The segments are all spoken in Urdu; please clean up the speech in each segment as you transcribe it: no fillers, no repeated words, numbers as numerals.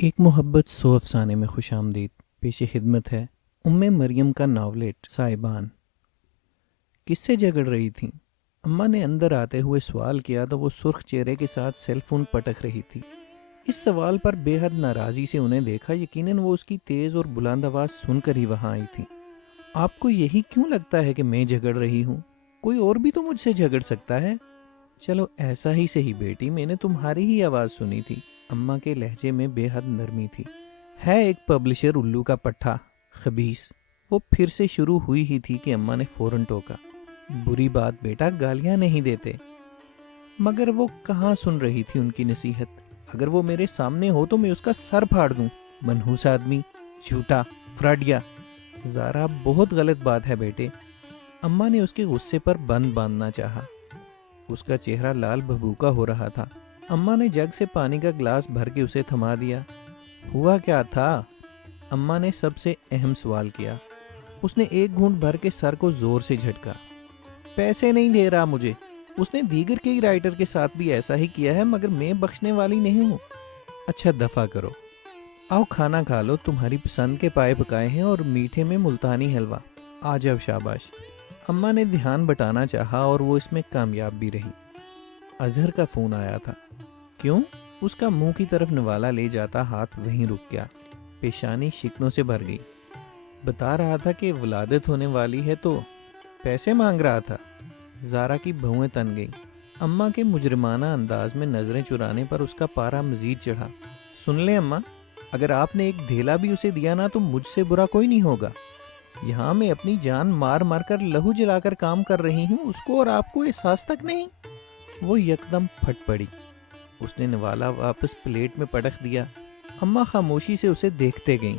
ایک محبت سو افسانے میں خوش آمدید پیش خدمت ہے مریم کا ناولٹ صاحبان۔ کس سے جھگڑ رہی تھیں؟ اماں نے اندر آتے ہوئے سوال کیا تو وہ سرخ چہرے کے ساتھ سیل فون پٹک رہی تھی۔ اس سوال پر بے حد ناراضی سے انہیں دیکھا، یقیناً وہ اس کی تیز اور بلند آواز سن کر ہی وہاں آئی تھی۔ آپ کو یہی کیوں لگتا ہے کہ میں جھگڑ رہی ہوں؟ کوئی اور بھی تو مجھ سے جھگڑ سکتا ہے۔ چلو ایسا ہی صحیح بیٹی، میں نے تمہاری ہی آواز سنی تھی۔ اماں کے لہجے میں بے حد نرمی تھی۔ ہے ایک پبلشر الو کا پٹھا، خبیث۔ وہ پھر سے شروع ہوئی ہی تھی کہ اماں نے فوراً ٹوکا۔ بری بات بیٹا، گالیاں نہیں دیتے۔ مگر وہ کہاں سن رہی تھی ان کی نصیحت۔ اگر وہ میرے سامنے ہو تو میں اس کا سر پھاڑ دوں۔ منحوس آدمی، جھوٹا، فراڈیا۔ زارا، بہت غلط بات ہے بیٹے۔ اماں نے اس کے غصے پر بند باندھنا چاہا۔ اس کا چہرہ لال بھبوکا ہو رہا تھا۔ اماں نے جگ سے پانی کا گلاس بھر کے اسے تھما دیا۔ ہوا کیا تھا؟ اماں نے سب سے اہم سوال کیا۔ اس نے ایک گھونٹ بھر کے سر کو زور سے جھٹکا۔ پیسے نہیں دے رہا مجھے۔ اس نے دیگر کئی رائٹر کے ساتھ بھی ایسا ہی کیا ہے، مگر میں بخشنے والی نہیں ہوں۔ اچھا دفع کرو، آؤ کھانا کھا لو، تمہاری پسند کے پائے پکائے ہیں اور میٹھے میں ملتانی حلوہ۔ آ جاؤ، شاباش۔ اماں نے دھیان بٹانا چاہا اور وہ اس میں کامیاب بھی رہی۔ اظہر کا فون آیا تھا۔ کیوں؟ اس کا منہ کی طرف نوالا لے جاتا ہاتھ وہیں رک گیا۔ پیشانی شکنوں سے بھر گئی۔ بتا رہا تھا کہ ولادت ہونے والی ہے تو پیسے مانگ رہا تھا۔ زارا کی بھویں تن گئی۔ اماں کے مجرمانہ انداز میں نظریں چرانے پر اس کا پارا مزید چڑھا۔ سن لیں اماں، اگر آپ نے ایک ڈھیلا بھی اسے دیا نا تو مجھ سے برا کوئی نہیں ہوگا۔ یہاں میں اپنی جان مار مار کر لہو جلا کر کام کر رہی ہوں، اس کو اور آپ کو احساس تک نہیں۔ وہ یکدم پھٹ پڑی۔ اس نے نوالا واپس پلیٹ میں پٹک دیا۔ اماں خاموشی سے اسے دیکھتے گئیں۔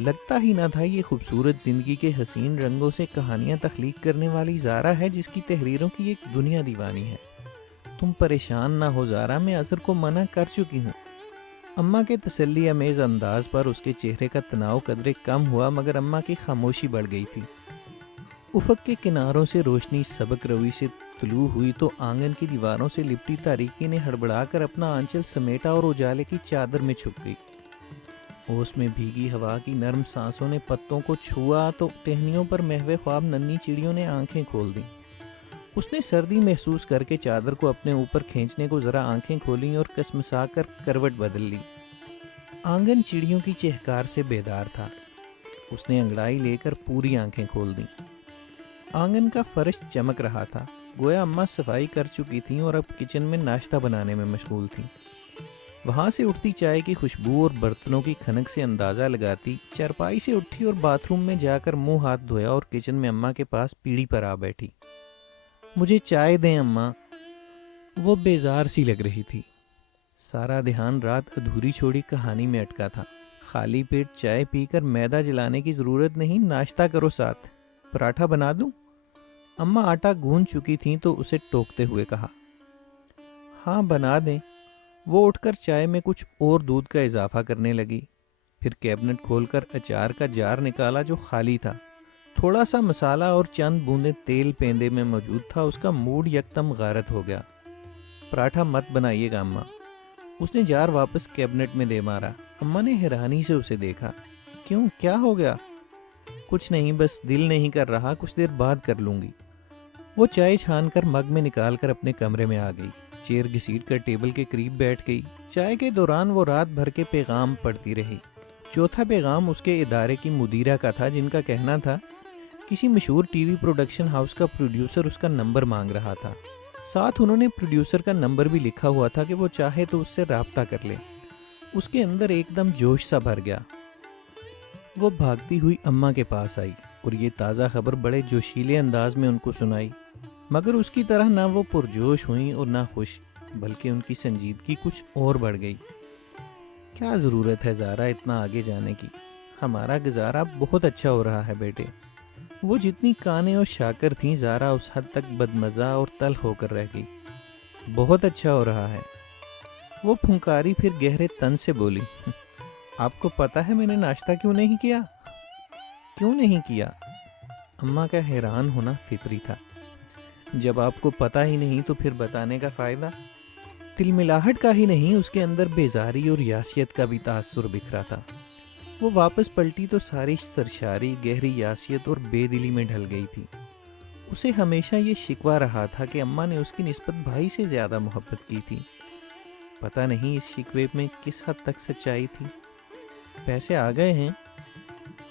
لگتا ہی نہ تھا یہ خوبصورت زندگی کے حسین رنگوں سے کہانیاں تخلیق کرنے والی زارا ہے جس کی تحریروں کی ایک دنیا دیوانی ہے۔ تم پریشان نہ ہو زارا، میں اظہر کو منع کر چکی ہوں۔ اماں کے تسلی امیز انداز پر اس کے چہرے کا تناؤ قدرے کم ہوا، مگر اماں کی خاموشی بڑھ گئی تھی۔ افق کے کناروں سے روشنی سبک روی سے طلوع ہوئی تو آنگن کی دیواروں سے لپٹی تاریکی نے ہڑبڑا کر اپنا آنچل سمیٹا اور اجالے کی چادر میں چھپ گئی۔ اوس میں بھیگی ہوا کی نرم سانسوں نے پتوں کو چھوا تو ٹہنیوں پر محو خواب ننھی چڑیوں نے آنکھیں کھول دیں۔ اس نے سردی محسوس کر کے چادر کو اپنے اوپر کھینچنے کو ذرا آنکھیں کھولیں اور کسمسا کر کروٹ بدل لی۔ آنگن چڑیوں کی چہکار سے بیدار تھا۔ اس نے انگڑائی لے کر پوری آنکھیں کھول دیں۔ آنگن کا فرش چمک رہا تھا، گویا اماں صفائی کر چکی تھیں اور اب کچن میں ناشتہ بنانے میں مشغول تھیں۔ وہاں سے اٹھتی چائے کی خوشبو اور برتنوں کی کھنک سے اندازہ لگاتی چارپائی سے اٹھی اور باتھ روم میں جا کر منہ ہاتھ دھویا اور کچن میں اماں کے پاس پیڑھی پر آ بیٹھی۔ مجھے چائے دیں اماں۔ وہ بیزار سی لگ رہی تھی۔ سارا دھیان رات ادھوری چھوڑی کہانی میں اٹکا تھا۔ خالی پیٹ چائے پی کر معدہ جلانے کی ضرورت نہیں، ناشتہ کرو ساتھ۔ پراٹھا بنا دوں؟ اماں آٹا گوندھ چکی تھیں تو اسے ٹوکتے ہوئے کہا۔ ہاں بنا دیں۔ وہ اٹھ کر چائے میں کچھ اور دودھ کا اضافہ کرنے لگی۔ پھر کیبنٹ کھول کر اچار کا جار نکالا جو خالی تھا۔ تھوڑا سا مسالہ اور چند بوندیں تیل پیندے میں موجود تھا۔ اس کا موڈ یکدم غارت ہو گیا۔ پراٹھا مت بنائیے گا اماں۔ اس نے جار واپس کیبنٹ میں دے مارا۔ اماں نے حیرانی سے اسے دیکھا۔ کیوں، کیا ہو گیا؟ کچھ نہیں، بس دل نہیں کر رہا، کچھ دیر بعد کر لوں گی۔ وہ چائے چھان کر مگ میں نکال کر اپنے کمرے میں آ گئی۔ چیئر گھسیٹ کر ٹیبل کے قریب بیٹھ گئی۔ چائے کے دوران وہ رات بھر کے پیغام پڑھتی رہی۔ چوتھا پیغام اس کے ادارے کی مدیرہ کا تھا، جن کا کہنا تھا کسی مشہور ٹی وی پروڈکشن ہاؤس کا پروڈیوسر اس کا نمبر مانگ رہا تھا۔ ساتھ انہوں نے پروڈیوسر کا نمبر بھی لکھا ہوا تھا کہ وہ چاہے تو اس سے رابطہ کر لے۔ اس کے اندر ایک دم جوش سا بھر گیا۔ وہ بھاگتی ہوئی اماں کے پاس آئی اور یہ تازہ خبر بڑے جوشیلے انداز میں ان کو سنائی، مگر اس کی طرح نہ وہ پرجوش ہوئیں اور نہ خوش، بلکہ ان کی سنجیدگی کچھ اور بڑھ گئی۔ کیا ضرورت ہے زارا اتنا آگے جانے کی؟ ہمارا گزارا بہت اچھا ہو رہا ہے بیٹے۔ وہ جتنی کانے اور شاکر تھیں، زارا اس حد تک بدمزہ اور تلخ ہو کر رہ گئی۔ بہت اچھا ہو رہا ہے۔ وہ پھنکاری پھر گہرے تن سے بولی۔ آپ کو پتا ہے میں نے ناشتہ کیوں نہیں کیا؟ کیوں نہیں کیا؟ اماں کا حیران ہونا فطری تھا۔ جب آپ کو پتا ہی نہیں تو پھر بتانے کا فائدہ؟ تلملاہٹ کا ہی نہیں، اس کے اندر بیزاری اور یاسیت کا بھی تاثر بکھرا تھا۔ وہ واپس پلٹی تو ساری سرشاری گہری یاسیت اور بے دلی میں ڈھل گئی تھی۔ اسے ہمیشہ یہ شکوہ رہا تھا کہ اماں نے اس کی نسبت بھائی سے زیادہ محبت کی تھی۔ پتہ نہیں اس شکوے میں کس حد تک سچائی تھی۔ پیسے آ گئے ہیں۔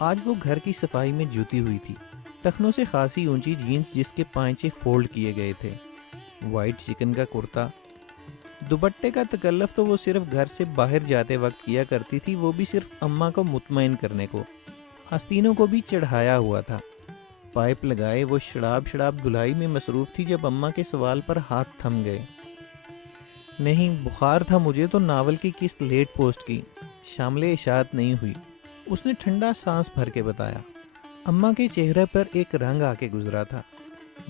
آج وہ گھر کی صفائی میں جوتی ہوئی تھی، ٹخنوں سے خاصی اونچی جینس جس کے پائچے فولڈ کیے گئے تھے، وائٹ چکن کا کرتا۔ دوپٹے کا تکلف تو وہ صرف گھر سے باہر جاتے وقت کیا کرتی تھی، وہ بھی صرف اماں کو مطمئن کرنے کو۔ آستینوں کو بھی چڑھایا ہوا تھا۔ پائپ لگائے وہ شڑاب دھلائی میں مصروف تھی جب اماں کے سوال پر ہاتھ تھم گئے۔ نہیں، بخار تھا مجھے تو ناول کی قسط لیٹ پوسٹ کی، شامل اشاعت نہیں ہوئی، اس نے ٹھنڈا سانس بھر کے بتایا۔ اماں کے چہرے پر ایک رنگ آ کے گزرا تھا۔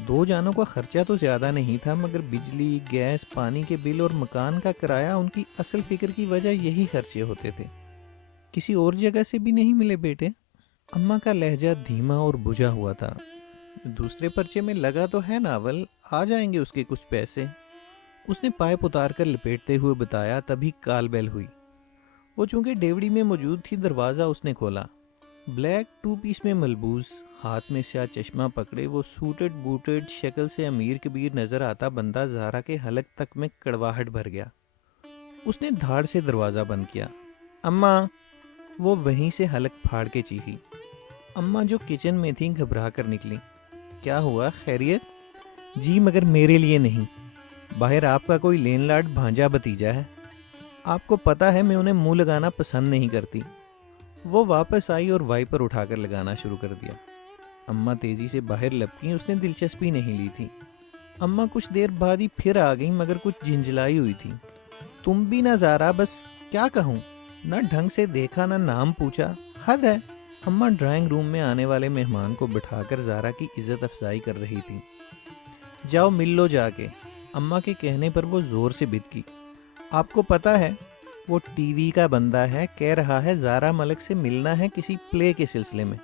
2 جانوں کا خرچہ تو زیادہ نہیں تھا، مگر بجلی، گیس، پانی کے بل اور مکان کا کرایہ ان کی اصل فکر کی وجہ یہی خرچے ہوتے تھے۔ کسی اور جگہ سے بھی نہیں ملے بیٹے؟ اماں کا لہجہ دھیما اور بجھا ہوا تھا۔ دوسرے پرچے میں لگا تو ہے ناول، آ جائیں گے اس کے کچھ پیسے، اس نے پائپ اتار کر لپیٹتے ہوئے بتایا۔ تبھی کال بیل ہوئی۔ وہ چونکہ ڈیوڑی میں موجود تھی، دروازہ اس نے کھولا۔ بلیک 2 پیس میں ملبوس، ہاتھ میں سیاہ چشمہ پکڑے، وہ سوٹڈ بوٹڈ، شکل سے امیر کبیر نظر آتا بندہ زہرا کے حلق تک میں کڑواہٹ بھر گیا۔ اس نے دھاڑ سے دروازہ بند کیا۔ اماں، وہ وہیں سے حلق پھاڑ کے چیخی۔ اماں جو کچن میں تھیں گھبرا کر نکلی۔ کیا ہوا، خیریت؟ جی مگر میرے لیے نہیں، باہر آپ کا کوئی لینڈ لارڈ بھانجا بھتیجا ہے، آپ کو پتہ ہے میں انہیں منہ لگانا پسند نہیں کرتی۔ وہ واپس آئی اور وائپر اٹھا کر لگانا شروع کر دیا۔ اماں تیزی سے باہر لپکیں، اس نے دلچسپی نہیں لی تھی۔ اماں کچھ دیر بعد ہی پھر آ گئیں، مگر کچھ جھنجھلائی ہوئی تھی۔ تم بھی نہ زارا، بس کیا کہوں، نہ ڈھنگ سے دیکھا، نہ نام پوچھا، حد ہے۔ اماں ڈرائنگ روم میں آنے والے مہمان کو بٹھا کر زارا کی عزت افزائی کر رہی تھی۔ جاؤ مل لو جا کے۔ اماں کے کہنے پر وہ زور سے بد کی۔ آپ کو پتہ ہے وہ ٹی وی کا بندہ ہے، کہہ رہا ہے زارا ملک سے ملنا ہے کسی پلے کے سلسلے میں۔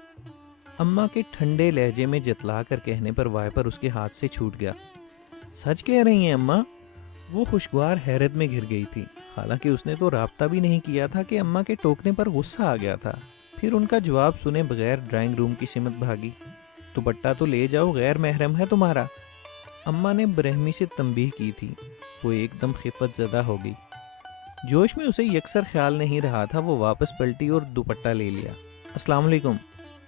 اماں کے ٹھنڈے لہجے میں جتلا کر کہنے پر وائپر اس کے ہاتھ سے چھوٹ گیا۔ سچ کہہ رہی ہیں اماں؟ وہ خوشگوار حیرت میں گھر گئی تھی، حالانکہ اس نے تو رابطہ بھی نہیں کیا تھا کہ اماں کے ٹوکنے پر غصہ آ گیا تھا۔ پھر ان کا جواب سنے بغیر ڈرائنگ روم کی سمت بھاگی۔ دوپٹہ تو لے جاؤ، غیر محرم ہے تمہارا۔ اماں نے برہمی سے تنبیہ کی تھی۔ وہ ایک دم خفت زدہ ہو گئی۔ جوش میں اسے یکسر خیال نہیں رہا تھا، وہ واپس پلٹی اور دوپٹہ لے لیا۔ السلام علیکم،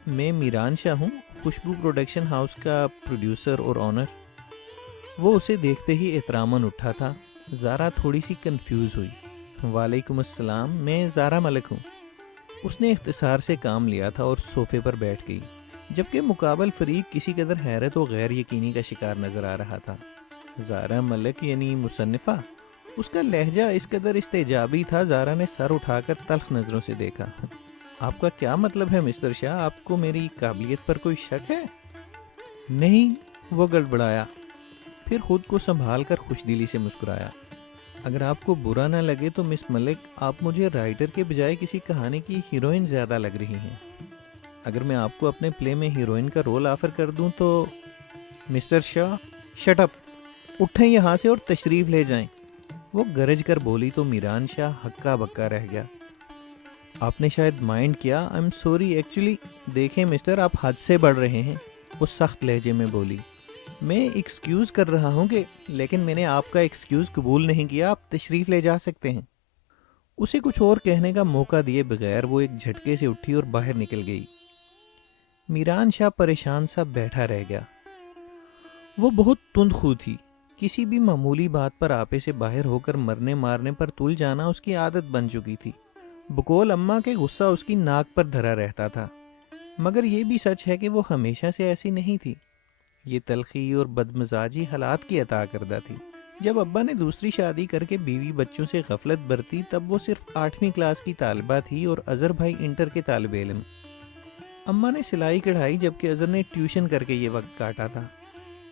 میں میران شاہ ہوں، خوشبو پروڈکشن ہاؤس کا پروڈیوسر اور آنر۔ وہ اسے دیکھتے ہی احتراماً اٹھا تھا۔ زارا تھوڑی سی کنفیوز ہوئی۔ وعلیکم السلام، میں زارا ملک ہوں۔ اس نے اختصار سے کام لیا تھا اور صوفے پر بیٹھ گئی، جبکہ مقابل فریق کسی قدر حیرت و غیر یقینی کا شکار نظر آ رہا تھا۔ زارا ملک یعنی مصنفہ؟ اس کا لہجہ اس قدر استعجابی تھا، زارا نے سر اٹھا کر تلخ نظروں سے دیکھا۔ آپ کا کیا مطلب ہے مسٹر شاہ؟ آپ کو میری قابلیت پر کوئی شک ہے؟ نہیں، وہ گڑبڑایا، پھر خود کو سنبھال کر خوش دلی سے مسکرایا۔ اگر آپ کو برا نہ لگے تو مس ملک، آپ مجھے رائٹر کے بجائے کسی کہانی کی ہیروئن زیادہ لگ رہی ہیں۔ اگر میں آپ کو اپنے پلے میں ہیروئن کا رول آفر کر دوں تو؟ مسٹر شاہ، شٹ اپ، اٹھیں یہاں سے اور تشریف لے جائیں۔ وہ گرج کر بولی تو میران شاہ ہکا بکا رہ گیا۔ آپ نے شاید مائنڈ کیا، آئی ایم سوری ایکچولی۔ دیکھیں مسٹر، آپ حد سے بڑھ رہے ہیں، وہ سخت لہجے میں بولی۔ میں ایکسکیوز کر رہا ہوں کہ، لیکن میں نے آپ کا ایکسکیوز قبول نہیں کیا، آپ تشریف لے جا سکتے ہیں۔ اسے کچھ اور کہنے کا موقع دیے بغیر وہ ایک جھٹکے سے اٹھی اور باہر نکل گئی۔ میران شاہ پریشان سا بیٹھا رہ گیا۔ وہ بہت تند خو تھی، کسی بھی معمولی بات پر آپے سے باہر ہو کر مرنے مارنے پر تل جانا اس کی عادت بن چکی تھی۔ بقول اماں کے غصہ اس کی ناک پر دھرا رہتا تھا، مگر یہ بھی سچ ہے کہ وہ ہمیشہ سے ایسی نہیں تھی۔ یہ تلخی اور بدمزاجی حالات کی عطا کردہ تھی۔ جب ابا نے دوسری شادی کر کے بیوی بچوں سے غفلت برتی، تب وہ صرف 8ویں کلاس کی طالبہ تھی اور اظہر بھائی انٹر کے طالب علم۔ اماں نے سلائی کڑھائی، جبکہ اظہر نے ٹیوشن کر کے یہ وقت کاٹا تھا۔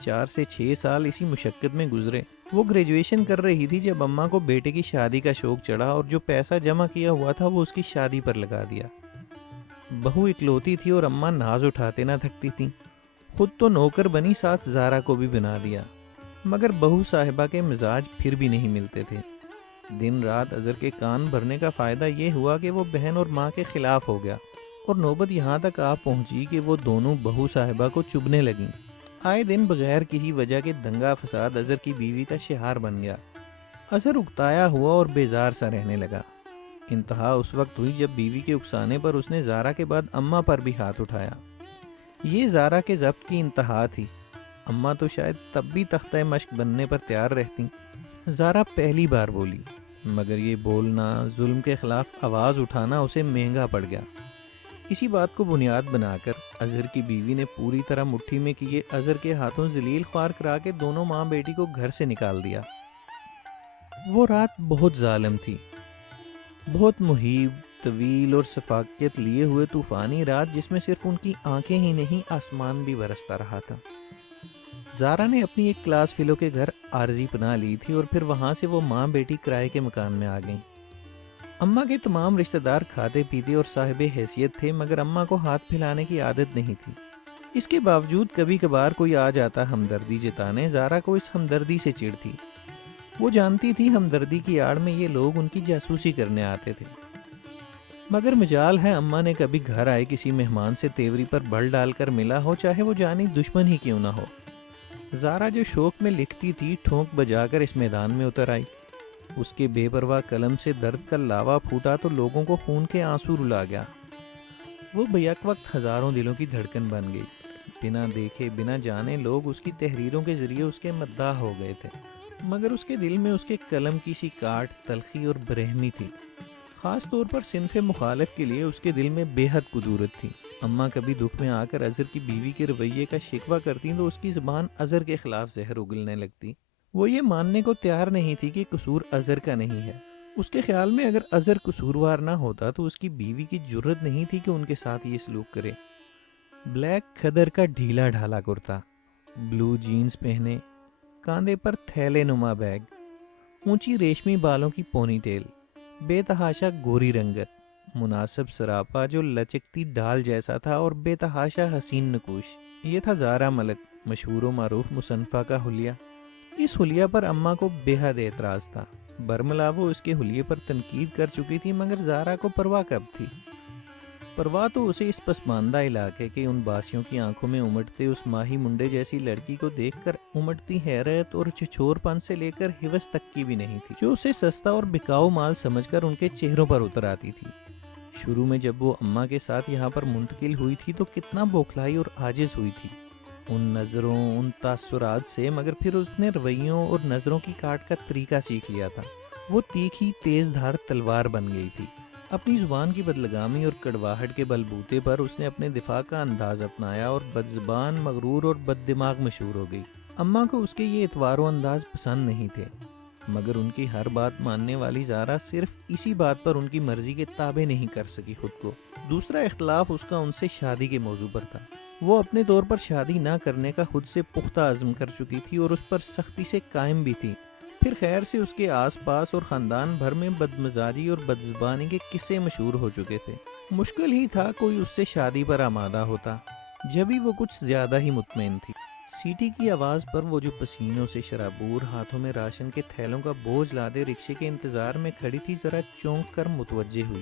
4 سے 6 سال اسی مشقت میں گزرے۔ وہ گریجویشن کر رہی تھی جب اماں کو بیٹے کی شادی کا شوق چڑھا اور جو پیسہ جمع کیا ہوا تھا وہ اس کی شادی پر لگا دیا۔ بہو اکلوتی تھی اور اماں ناز اٹھاتے نہ تھکتی تھیں۔ خود تو نوکر بنی، ساتھ زارا کو بھی بنا دیا، مگر بہو صاحبہ کے مزاج پھر بھی نہیں ملتے تھے۔ دن رات اظہر کے کان بھرنے کا فائدہ یہ ہوا کہ وہ بہن اور ماں کے خلاف ہو گیا، اور نوبت یہاں تک آ پہنچی کہ وہ دونوں بہو صاحبہ کو چبھنے لگیں۔ آئے دن بغیر کسی وجہ کے دنگا فساد اظہر کی بیوی کا شہار بن گیا۔ اظہر اکتایا ہوا اور بیزار سا رہنے لگا۔ انتہا اس وقت ہوئی جب بیوی کے اکسانے پر اس نے زارا کے بعد اماں پر بھی ہاتھ اٹھایا۔ یہ زارا کے ضبط کی انتہا تھی۔ اماں تو شاید تب بھی تختہ مشق بننے پر تیار رہتی۔ زارا پہلی بار بولی، مگر یہ بولنا، ظلم کے خلاف آواز اٹھانا اسے مہنگا پڑ گیا۔ اسی بات کو بنیاد بنا کر اظہر کی بیوی نے پوری طرح مٹھی میں کیے اظہر کے ہاتھوں ذلیل خوار کرا کے دونوں ماں بیٹی کو گھر سے نکال دیا۔ وہ رات بہت ظالم تھی، بہت محیب، طویل اور شفقت لیے ہوئے طوفانی رات، جس میں صرف ان کی آنکھیں ہی نہیں آسمان بھی برستا رہا تھا۔ زارا نے اپنی ایک کلاس فیلو کے گھر عارضی پناہ لی تھی اور پھر وہاں سے وہ ماں بیٹی کرائے کے مکان میں آ گئیں۔ اماں کے تمام رشتہ دار کھاتے پیتے اور صاحب حیثیت تھے، مگر اماں کو ہاتھ پھیلانے کی عادت نہیں تھی۔ اس کے باوجود کبھی کبھار کوئی آ جاتا ہمدردی جتانے، زارا کو اس ہمدردی سے چڑ تھی۔ وہ جانتی تھی ہمدردی کی آڑ میں یہ لوگ ان کی جاسوسی کرنے آتے تھے، مگر مجال ہے اماں نے کبھی گھر آئے کسی مہمان سے تیوری پر بل ڈال کر ملا ہو، چاہے وہ جانی دشمن ہی کیوں نہ ہو۔ زارا جو شوق میں لکھتی تھی، ٹھونک بجا کر اس میدان میں اتر آئی۔ اس کے بے پرواہ قلم سے درد کا لاوا پھوٹا تو لوگوں کو خون کے آنسو رلا گیا۔ وہ بیک وقت ہزاروں دلوں کی دھڑکن بن گئی۔ بنا دیکھے بنا جانے لوگ اس کی تحریروں کے ذریعے اس کے مداح ہو گئے تھے، مگر اس کے دل میں اس کے قلم کی سی کاٹ، تلخی اور برہمی تھی۔ خاص طور پر صنف مخالف کے لیے اس کے دل میں بے حد قدورت تھی۔ اماں کبھی دکھ میں آ کر اظہر کی بیوی کے رویے کا شکوہ کرتی تو اس کی زبان اظہر کے خلاف زہر اگلنے لگتی۔ وہ یہ ماننے کو تیار نہیں تھی کہ قصور اظہر کا نہیں ہے۔ اس کے خیال میں اگر اظہر قصوروار نہ ہوتا تو اس کی بیوی کی جرت نہیں تھی کہ ان کے ساتھ یہ سلوک کرے۔ بلیک کھدر کا ڈھیلا ڈھالا کرتا، بلو جینز پہنے، کاندھے پر تھیلے نما بیگ، اونچی ریشمی بالوں کی پونی ٹیل، بے تحاشا گوری رنگت، مناسب سراپا جو لچکتی ڈال جیسا تھا اور بے تحاشا حسین نکوش۔ یہ تھا زارا ملک، مشہور و معروف مصنفہ کا حلیہ۔ اس حلیہ پر اماں کو بے حد اعتراض تھا۔ برملا وہ اس کے حلیے پر تنقید کر چکی تھی، مگر زارا کو پرواہ کب تھی؟ پرواہ تو اسے اس پسماندہ علاقے کے ان باسیوں کی آنکھوں میں امٹتے اس ماہی منڈے جیسی لڑکی کو دیکھ کر امٹتی حیرت اور چھچور پن سے لے کر حوث تک کی بھی نہیں تھی، جو اسے سستا اور بکاؤ مال سمجھ کر ان کے چہروں پر اتر آتی تھی۔ شروع میں جب وہ اماں کے ساتھ یہاں پر منتقل ہوئی تھی تو کتنا بوکھلائی اور عاجز ہوئی تھی ان نظروں، ان تاثرات سے، مگر پھر اس نے رویوں اور نظروں کی کاٹ کا طریقہ سیکھ لیا تھا۔ وہ تیکھی تیز دھار تلوار بن گئی تھی۔ اپنی زبان کی بدلگامی اور کڑواہٹ کے بلبوتے پر اس نے اپنے دفاع کا انداز اپنایا اور بدزبان، مغرور اور بد دماغ مشہور ہو گئی۔ اماں کو اس کے یہ اتوار و انداز پسند نہیں تھے، مگر ان کی ہر بات ماننے والی زارا صرف اسی بات پر ان کی مرضی کے تابع نہیں کر سکی خود کو۔ دوسرا اختلاف اس کا ان سے شادی کے موضوع پر تھا۔ وہ اپنے طور پر شادی نہ کرنے کا خود سے پختہ عزم کر چکی تھی اور اس پر سختی سے قائم بھی تھی۔ پھر خیر سے اس کے آس پاس اور خاندان بھر میں بدمزاجی اور بدزبانی کے قصے مشہور ہو چکے تھے۔ مشکل ہی تھا کوئی اس سے شادی پر آمادہ ہوتا، جبھی وہ کچھ زیادہ ہی مطمئن تھی۔ سیٹی کی آواز پر وہ جو پسینوں سے شرابور، ہاتھوں میں راشن کے تھیلوں کا بوجھ لادے رکشے کے انتظار میں کھڑی تھی، ذرا چونک کر متوجہ ہوئی۔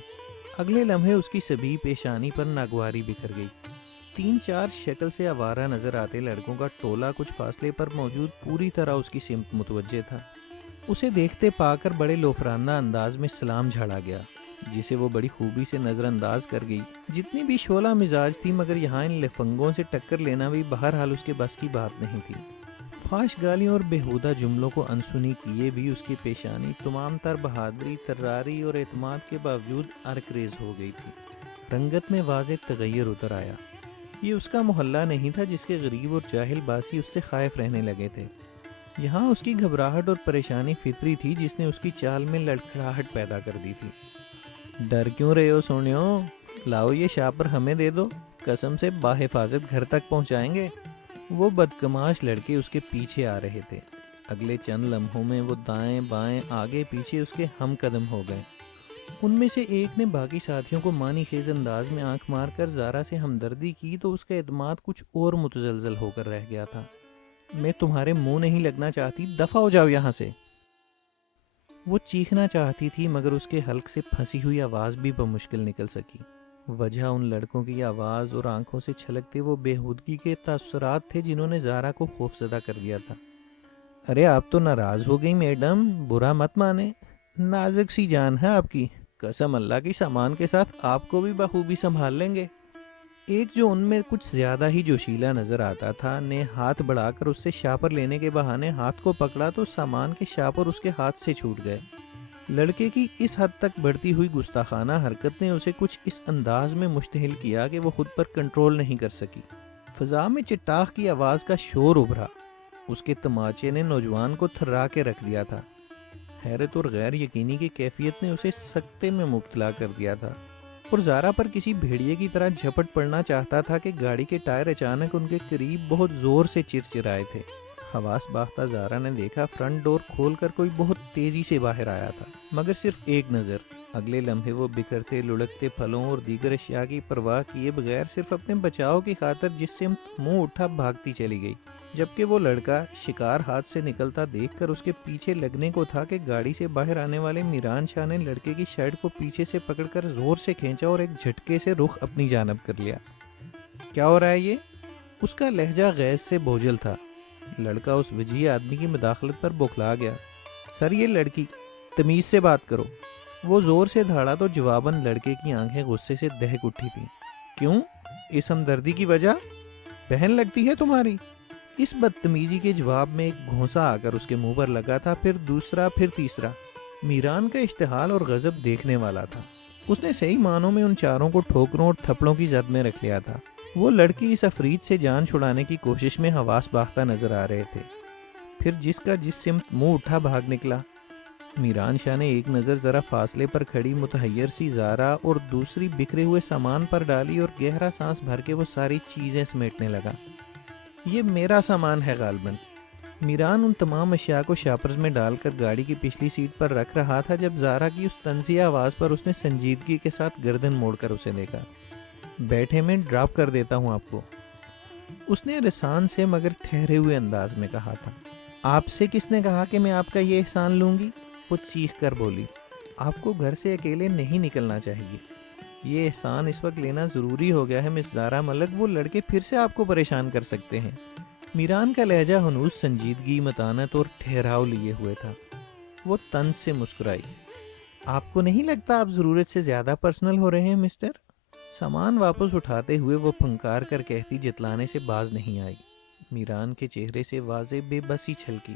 اگلے لمحے اس کی سبھی پیشانی پر ناگواری بکھر گئی۔ 3-4 شکل سے آوارہ نظر آتے لڑکوں کا ٹولہ کچھ فاصلے پر موجود پوری طرح اس کی سمت متوجہ تھا۔ اسے دیکھتے پا کر بڑے لوفرانہ انداز میں سلام جھاڑا گیا، جسے وہ بڑی خوبی سے نظر انداز کر گئی۔ جتنی بھی شعلہ مزاج تھی، مگر یہاں ان لفنگوں سے ٹکر لینا بھی بہرحال اس کے بس کی بات نہیں تھی۔ فاش گالیوں اور بےہودہ جملوں کو انسنی کیے بھی اس کی پیشانی تمام تر بہادری، تراری اور اعتماد کے باوجود ارکریز ہو گئی تھی۔ رنگت میں واضح تغیر اتر آیا۔ یہ اس کا محلہ نہیں تھا جس کے غریب اور جاہل باسی اس سے خائف رہنے لگے تھے۔ یہاں اس کی گھبراہٹ اور پریشانی فطری تھی، جس نے اس کی چال میں لڑکھڑاہٹ پیدا کر دی تھی۔ ڈر کیوں رہے ہو سونیو؟ لاؤ یہ شاپر ہمیں دے دو، قسم سے باحفاظت گھر تک پہنچائیں گے۔ وہ بدکماش لڑکے اس کے پیچھے آ رہے تھے۔ اگلے چند لمحوں میں وہ دائیں بائیں آگے پیچھے اس کے ہم قدم ہو گئے۔ ان میں سے ایک نے باقی ساتھیوں کو معنی خیز انداز میں آنکھ مار کر زارا سے ہمدردی کی تو اس کا اعتماد کچھ اور متزلزل ہو کر رہ گیا تھا۔ میں تمہارے منہ نہیں لگنا چاہتی، دفع ہو جاؤ یہاں سے۔ وہ چیخنا چاہتی تھی مگر اس کے حلق سے پھنسی ہوئی آواز بھی بمشکل نکل سکی۔ وجہ ان لڑکوں کی آواز اور آنکھوں سے چھلکتے وہ بےہودگی کے تاثرات تھے جنہوں نے زارا کو خوفزدہ کر دیا تھا۔ ارے آپ تو ناراض ہو گئی میڈم، برا مت مانے، نازک سی جان ہے آپ کی، قسم اللہ کی سامان کے ساتھ آپ کو بھی بخوبی سنبھال لیں گے۔ ایک جو ان میں کچھ زیادہ ہی جوشیلا نظر آتا تھا نے ہاتھ بڑھا کر اس سے شاپر لینے کے بہانے ہاتھ کو پکڑا تو سامان کے شاپر اس کے ہاتھ سے چھوٹ گئے۔ لڑکے کی اس حد تک بڑھتی ہوئی گستاخانہ حرکت نے اسے کچھ اس انداز میں مشتعل کیا کہ وہ خود پر کنٹرول نہیں کر سکی۔ فضا میں چٹاخ کی آواز کا شور ابھرا، اس کے تماچے نے نوجوان کو تھرا کے رکھ دیا تھا۔ حیرت اور غیر یقینی کی کیفیت نے اسے سکتے میں مبتلا کر دیا تھا اور زارا پر کسی بھیڑیے کی طرح جھپٹ پڑنا چاہتا تھا کہ گاڑی کے ٹائر اچانک ان کے قریب بہت زور سے چرچرائے تھے۔ حواس باختہ زارا نے دیکھا فرنٹ ڈور کھول کر کوئی بہت تیزی سے باہر آیا تھا، مگر صرف ایک نظر۔ اگلے لمحے وہ بکھرتے لڑکتے پھلوں اور دیگر اشیاء کی پرواہ کیے بغیر صرف اپنے بچاؤ کی خاطر جس سمت منہ اٹھا بھاگتی چلی گئی، جبکہ وہ لڑکا شکار ہاتھ سے نکلتا دیکھ کر اس کے پیچھے لگنے کو تھا کہ گاڑی سے باہر آنے والے میران شاہ نے لڑکے کی شرٹ کو پیچھے سے پکڑ کر زور سے کھینچا اور ایک جھٹکے سے رخ اپنی جانب کر لیا۔ کیا ہو رہا ہے یہ؟ اس کا لہجہ غیظ سے بوجھل تھا۔ لڑکا اس وجیہ آدمی کی مداخلت پر بوکھلا گیا۔ سر یہ لڑکی، تمیز سے بات کرو۔ وہ زور سے دھاڑا تو جواباً لڑکے کی آنکھیں غصے سے دہک اٹھی تھیں۔ کیوں؟ اس ہمدردی کی وجہ؟ بہن لگتی ہے تمہاری؟ اس بدتمیزی کے جواب میں ایک گھونسا آ کر اس کے منہ پر لگا تھا، پھر دوسرا، پھر تیسرا۔ میران کا اشتعال اور غضب دیکھنے والا تھا۔ اس نے صحیح معنوں میں ان چاروں کو ٹھوکروں اور تھپڑوں کی زد میں رکھ لیا تھا۔ وہ لڑکی اس افرید سے جان چھڑانے کی کوشش میں حواس باختہ نظر آ رہے تھے۔ پھر جس کا جس سمت منہ اٹھا بھاگ نکلا۔ میران شاہ نے ایک نظر ذرا فاصلے پر کھڑی متحیر سی زارا اور دوسری بکھرے ہوئے سامان پر ڈالی اور گہرا سانس بھر کے وہ ساری چیزیں سمیٹنے لگا۔ یہ میرا سامان ہے غالباً۔ میران ان تمام اشیاء کو شاپرز میں ڈال کر گاڑی کی پچھلی سیٹ پر رکھ رہا تھا جب زارا کی اس طنزیہ آواز پر اس نے سنجیدگی کے ساتھ گردن موڑ کر اسے دیکھا۔ بیٹھے میں ڈراپ کر دیتا ہوں آپ کو، اس نے رسان سے مگر ٹھہرے ہوئے انداز میں کہا تھا۔ آپ سے کس نے کہا کہ میں آپ کا یہ احسان لوں گی؟ وہ چیخ کر بولی۔ آپ کو گھر سے اکیلے نہیں نکلنا چاہیے، یہ احسان اس وقت لینا ضروری ہو گیا ہے مس زارا ملک، وہ لڑکے پھر سے آپ کو پریشان کر سکتے ہیں۔ میران کا لہجہ ہنوز سنجیدگی، متانت اور ٹھہراؤ لیے ہوئے تھا۔ وہ طنز سے مسکرائی۔ آپ کو نہیں لگتا آپ ضرورت سے زیادہ پرسنل ہو رہے ہیں مسٹر؟ سامان واپس اٹھاتے ہوئے وہ پھنکار کر کہتی جتلانے سے باز نہیں آئی۔ میران کے چہرے سے واضح بے بسی چھلکی۔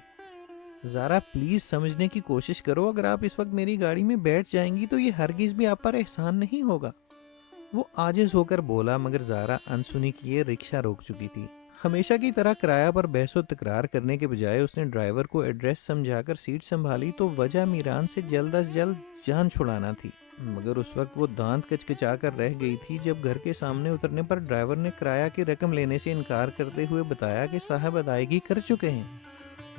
زارا پلیز سمجھنے کی کوشش کرو، اگر آپ اس وقت میری گاڑی میں بیٹھ جائیں گی تو یہ ہرگز بھی آپ پر احسان نہیں ہوگا۔ وہ عاجز ہو کر بولا مگر زارا انسنی کیے رکشہ روک چکی تھی۔ ہمیشہ کی طرح کرایہ پر بحث و تکرار کرنے کے بجائے اس نے ڈرائیور کو ایڈریس سمجھا کر سیٹ سنبھالی تو وجہ میران سے جلد از جلد جان چھڑانا تھی، مگر اس وقت وہ دانت کچکچا کر رہ گئی تھی جب گھر کے سامنے اترنے پر ڈرائیور نے کرایہ کی رقم لینے سے انکار کرتے ہوئے بتایا کہ صاحب ادائیگی کر چکے ہیں۔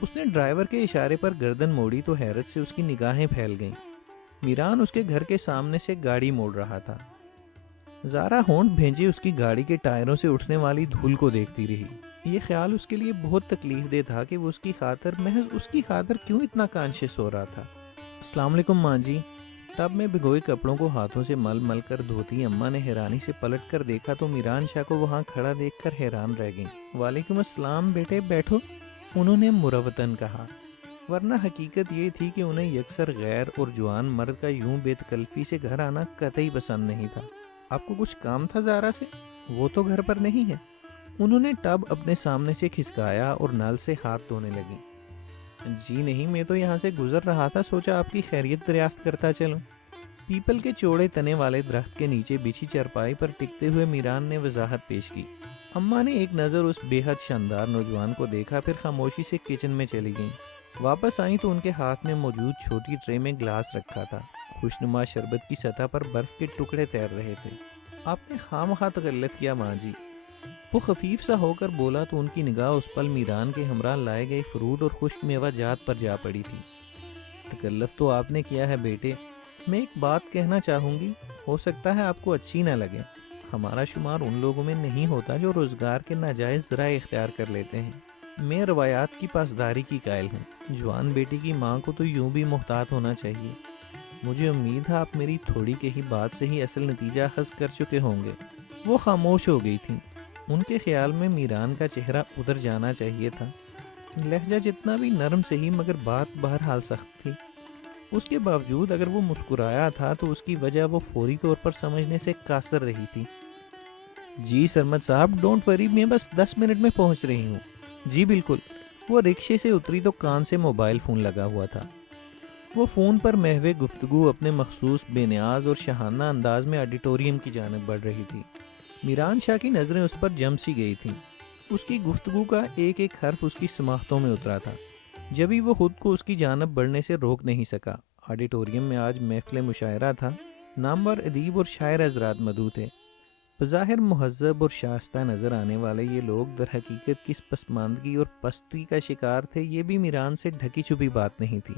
اس نے ڈرائیور کے اشارے پر گردن موڑی تو حیرت سے اس کی نگاہیں پھیل گئیں۔ میران اس کے گھر کے سامنے سے گاڑی موڑ رہا تھا۔ زارا ہونٹ بھینجے اس کی گاڑی کے ٹائروں سے اٹھنے والی دھول کو دیکھتی رہی۔ یہ خیال اس کے لیے بہت تکلیف دہ تھا کہ وہ اس کی خاطر، محض اس کی خاطر کیوں اتنا کانشیس ہو رہا تھا۔ السلام علیکم ماں جی۔ ٹب میں بھگوئے کپڑوں کو ہاتھوں سے مل مل کر دھوتی اماں نے حیرانی سے پلٹ کر دیکھا تو میران شاہ کو وہاں کھڑا دیکھ کر حیران رہ گئیں۔ وعلیکم السلام بیٹے، بیٹھو، انہوں نے مروتاً کہا، ورنہ حقیقت یہ تھی کہ انہیں یکسر غیر اور جوان مرد کا یوں بے تکلفی سے گھر آنا قطعی پسند نہیں تھا۔ آپ کو کچھ کام تھا زارا سے؟ وہ تو گھر پر نہیں ہے۔ انہوں نے ٹب اپنے سامنے سے کھسکایا اور نل سے ہاتھ دھونے لگی۔ جی نہیں، میں تو یہاں سے گزر رہا تھا، سوچا آپ کی خیریت دریافت کرتا چلوں۔ پیپل کے چوڑے تنے والے درخت کے نیچے بچھی چرپائی پر ٹکتے ہوئے میران نے وضاحت پیش کی۔ اماں نے ایک نظر اس بے حد شاندار نوجوان کو دیکھا، پھر خاموشی سے کچن میں چلی گئیں۔ واپس آئیں تو ان کے ہاتھ میں موجود چھوٹی ٹرے میں گلاس رکھا تھا۔ خوشنما شربت کی سطح پر برف کے ٹکڑے تیر رہے تھے۔ آپ نے خواہ تکلف کیا ماں جی، وہ خفیف سا ہو کر بولا تو ان کی نگاہ اس پل میران کے ہمراہ لائے گئے فروٹ اور خشک میوہ جات پر جا پڑی تھی۔ تکلف تو آپ نے کیا ہے بیٹے، میں ایک بات کہنا چاہوں گی، ہو سکتا ہے آپ کو اچھی نہ لگے، ہمارا شمار ان لوگوں میں نہیں ہوتا جو روزگار کے ناجائز ذرائع اختیار کر لیتے ہیں۔ میں روایات کی پاسداری کی قائل ہوں، جوان بیٹی کی ماں کو تو یوں بھی محتاط ہونا چاہیے۔ مجھے امید ہے آپ میری تھوڑی کہی بات سے ہی اصل نتیجہ اخذ کر چکے ہوں گے۔ وہ خاموش ہو گئی تھیں۔ ان کے خیال میں میران کا چہرہ ادھر جانا چاہیے تھا۔ لہجہ جتنا بھی نرم سہی مگر بات بہرحال سخت تھی۔ اس کے باوجود اگر وہ مسکرایا تھا تو اس کی وجہ وہ فوری طور پر سمجھنے سے قاصر رہی تھی۔ جی سرمد صاحب، ڈونٹ وری، میں بس 10 منٹ میں پہنچ رہی ہوں۔ جی بالکل۔ وہ رکشے سے اتری تو کان سے موبائل فون لگا ہوا تھا۔ وہ فون پر محو گفتگو اپنے مخصوص بے نیاز اور شاہانہ انداز میں آڈیٹوریم کی جانب بڑھ رہی تھی۔ میران شاہ کی نظریں اس پر جم سی گئی تھیں۔ اس کی گفتگو کا ایک ایک حرف اس کی سماعتوں میں اترا تھا، جبھی وہ خود کو اس کی جانب بڑھنے سے روک نہیں سکا۔ آڈیٹوریم میں آج محفل مشاعرہ تھا۔ نامور ادیب اور شاعر حضرات مدعو تھے۔ بظاہر مہذب اور شائستہ نظر آنے والے یہ لوگ در حقیقت کس پسماندگی اور پستی کا شکار تھے، یہ بھی میران سے ڈھکی چھپی بات نہیں تھی۔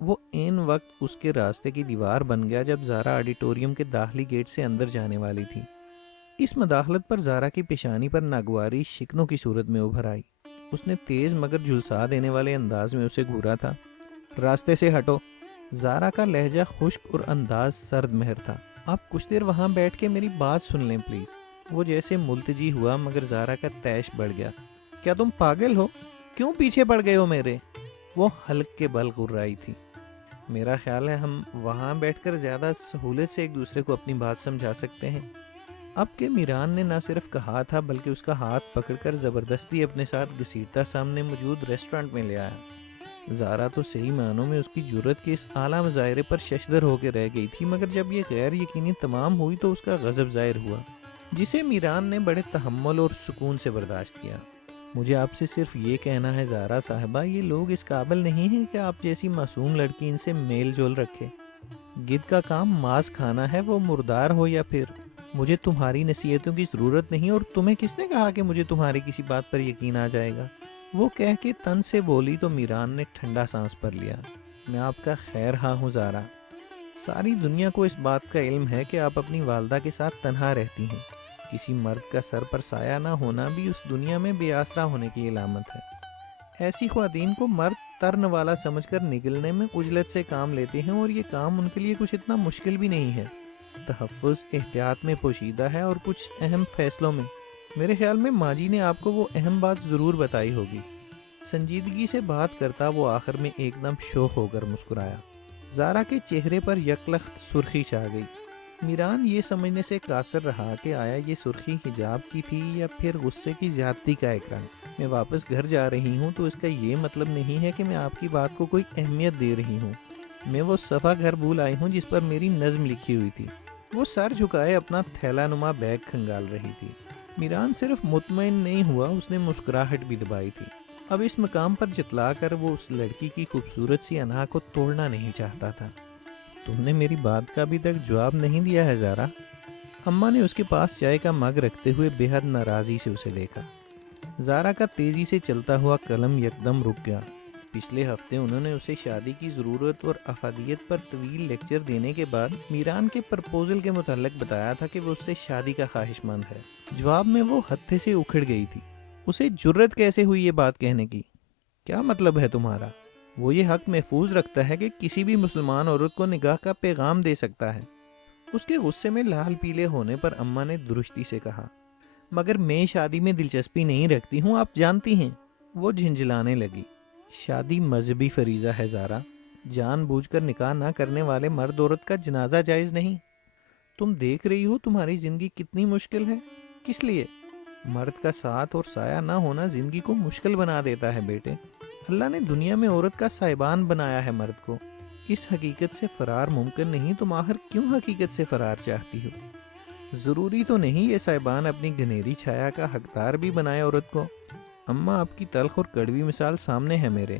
وہ عین وقت اس کے راستے کی دیوار بن گیا جب زارا آڈیٹوریم کے داخلی گیٹ سے اندر جانے والی تھی۔ اس مداخلت پر زارا کی پیشانی پر ناگواری شکنوں کی صورت میں ابھر آئی۔ اس نے تیز مگر جھلسا دینے والے انداز میں اسے گھورا تھا۔ راستے سے ہٹو۔ زارا کا لہجہ خشک اور انداز سرد مہر تھا۔ آپ کچھ دیر وہاں بیٹھ کے میری بات سن لیں پلیز۔ وہ جیسے ملتجی ہوا مگر زارا کا تیش بڑھ گیا۔ کیا تم پاگل ہو؟ کیوں پیچھے پڑ گئے ہو میرے؟ وہ حلق کے بل غرائی تھی۔ میرا خیال ہے ہم وہاں بیٹھ کر زیادہ سہولت سے ایک دوسرے کو اپنی بات سمجھا سکتے ہیں۔ اب کہ میران نے نہ صرف کہا تھا بلکہ اس کا ہاتھ پکڑ کر زبردستی اپنے ساتھ گھسیٹتا سامنے موجود ریسٹورانٹ میں لے آیا۔ زارا تو صحیح معنوں میں اس کی جرت کے اس اعلیٰ مظاہرے پر ششدر ہو کے رہ گئی تھی، مگر جب یہ غیر یقینی تمام ہوئی تو اس کا غضب ظاہر ہوا، جسے میران نے بڑے تحمل اور سکون سے برداشت کیا۔ مجھے آپ سے صرف یہ کہنا ہے زارا صاحبہ، یہ لوگ اس قابل نہیں ہیں کہ آپ جیسی معصوم لڑکی ان سے میل جول رکھے۔ گدھ کا کام ماس کھانا ہے، وہ مردار ہو یا پھر۔ مجھے تمہاری نصیحتوں کی ضرورت نہیں، اور تمہیں کس نے کہا کہ مجھے تمہاری کسی بات پر یقین آ جائے گا؟ وہ کہہ کے تن سے بولی تو میران نے ٹھنڈا سانس پر لیا۔ میں آپ کا خیر خواہ ہوں زارا۔ ساری دنیا کو اس بات کا علم ہے کہ آپ اپنی والدہ کے ساتھ تنہا رہتی ہیں۔ کسی مرد کا سر پر سایہ نہ ہونا بھی اس دنیا میں بے آسرا ہونے کی علامت ہے۔ ایسی خواتین کو مرد ترن والا سمجھ کر نگلنے میں عجلت سے کام لیتے ہیں، اور یہ کام ان کے لیے کچھ اتنا مشکل بھی نہیں ہے۔ تحفظ احتیاط میں پوشیدہ ہے، اور کچھ اہم فیصلوں میں۔ میرے خیال میں ماں جی نے آپ کو وہ اہم بات ضرور بتائی ہوگی۔ سنجیدگی سے بات کرتا وہ آخر میں ایک دم شوخ ہو کر مسکرایا۔ زارا کے چہرے پر یکلخت سرخی چھا گئی۔ میران یہ سمجھنے سے قاصر رہا کہ آیا یہ سرخی حجاب کی تھی یا پھر غصے کی زیادتی کا اقرار۔ میں واپس گھر جا رہی ہوں تو اس کا یہ مطلب نہیں ہے کہ میں آپ کی بات کو کوئی اہمیت دے رہی ہوں۔ میں وہ صفحہ گھر بھول آئی ہوں جس پر میری نظم لکھی ہوئی تھی۔ وہ سر جھکائے اپنا تھیلا نما بیگ کھنگال رہی تھی۔ میران صرف مطمئن نہیں ہوا، اس نے مسکراہٹ بھی دبائی تھی۔ اب اس مقام پر جتلا کر وہ اس لڑکی کی خوبصورت سی انا کو توڑنا نہیں چاہتا تھا۔ تم نے میری بات کا ابھی تک جواب نہیں دیا ہے زارا۔ اماں نے اس کے پاس چائے کا مگ رکھتے ہوئے بے حد ناراضی سے اسے دیکھا۔ زارا کا تیزی سے چلتا ہوا قلم یکدم رک گیا۔ پچھلے ہفتے انہوں نے اسے شادی کی ضرورت اور افادیت پر طویل لیکچر دینے کے بعد میران کے پرپوزل کے متعلق بتایا تھا کہ وہ اس سے شادی کا خواہش مند ہے۔ جواب میں وہ ہتھے سے اکھڑ گئی تھی۔ اسے جرت کیسے ہوئی یہ بات کہنے کی؟ کیا مطلب ہے تمہارا؟ وہ یہ حق محفوظ رکھتا ہے کہ کسی بھی مسلمان عورت کو نکاح کا پیغام دے سکتا ہے۔ اس کے غصے میں لال پیلے ہونے پر اماں نے درستی سے کہا، مگر میں شادی میں دلچسپی نہیں رکھتی ہوں، آپ جانتی ہیں۔ وہ جھنجھلانے لگی۔ شادی مذہبی فریضہ ہے زارا۔ جان بوجھ کر نکاح نہ کرنے والے مرد عورت کا جنازہ جائز نہیں۔ تم دیکھ رہی ہو تمہاری زندگی کتنی مشکل ہے۔ کس لیے؟ مرد کا ساتھ اور سایہ نہ ہونا زندگی کو مشکل بنا دیتا ہے بیٹے۔ اللہ نے دنیا میں عورت کا سائبان بنایا ہے مرد کو۔ اس حقیقت سے فرار ممکن نہیں، تم آخر کیوں حقیقت سے فرار چاہتی ہو؟ ضروری تو نہیں یہ سائبان اپنی گھنیری چھایا کا حقدار بھی بنائے عورت کو۔ اماں آپ کی تلخ اور کڑوی مثال سامنے ہے میرے۔